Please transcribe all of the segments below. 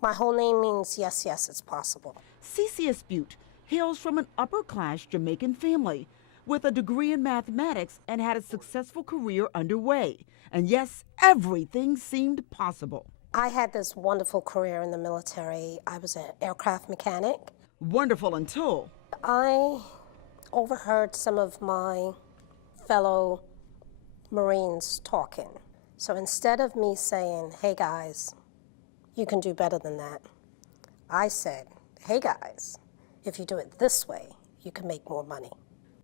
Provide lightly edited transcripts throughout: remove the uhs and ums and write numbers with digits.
My whole name means yes, yes, it's possible. Cece Espeut hails from an upper-class Jamaican family with a degree in mathematics and had a successful career underway. And yes, everything seemed possible. I had this wonderful career in the military. I was an aircraft mechanic. Wonderful until I overheard some of my fellow Marines talking. So instead of me saying, hey guys, you can do better than that, I said, hey guys, if you do it this way, you can make more money.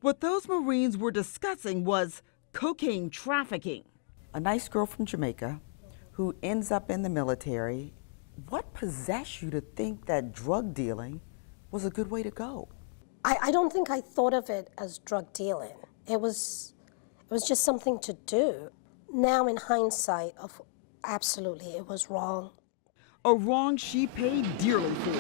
what those Marines were discussing was cocaine trafficking. A nice girl from Jamaica who ends up in the military. What possessed you to think that drug dealing was a good way to go? I don't think I thought of it as drug dealing. It was just something to do. Now in hindsight, absolutely, it was wrong. A wrong she paid dearly for.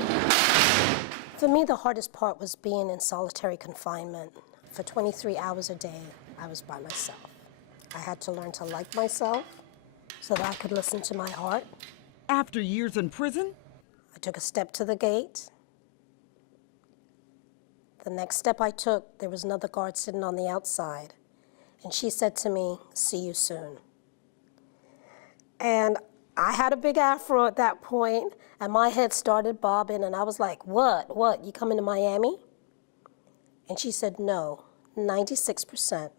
For me, the hardest part was being in solitary confinement. For 23 hours a day, I was by myself. I had to learn to like myself so that I could listen to my heart. After years in prison, I took a step to the gate. The next step I took, there was another guard sitting on the outside, and she said to me, see you soon. And I had a big afro at that point, and my head started bobbing, and I was like, what, you coming to Miami? And she said, no, 96%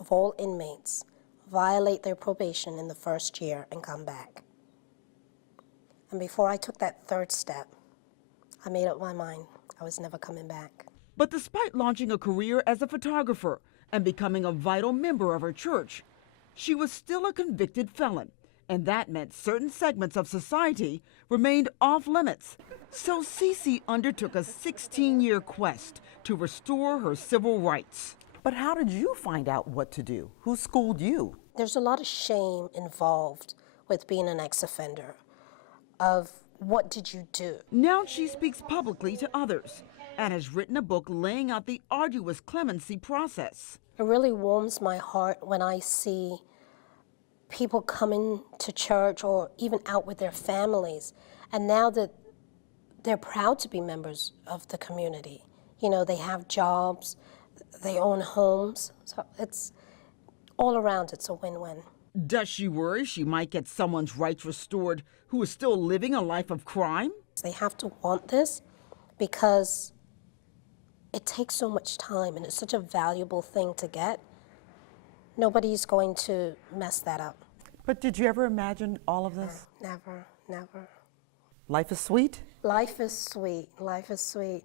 of all inmates violate their probation in the first year and come back. And before I took that third step, I made up my mind I was never coming back. but despite launching a career as a photographer and becoming a vital member of her church, she was still a convicted felon, and that meant certain segments of society remained off limits. So Cece undertook a 16-year quest to restore her civil rights. But how did you find out what to do? Who schooled you? There's a lot of shame involved with being an ex-offender of what did you do? Now she speaks publicly to others and has written a book laying out the arduous clemency process. It really warms my heart when I see people coming to church or even out with their families, and now that they're proud to be members of the community. You know, they have jobs, they own homes, so it's all around, it's a win-win. Does she worry she might get someone's rights restored who is still living a life of crime? They have to want this because it takes so much time and it's such a valuable thing to get. Nobody's going to mess that up. But did you ever imagine all of this? Never, never. Life is sweet? Life is sweet, life is sweet.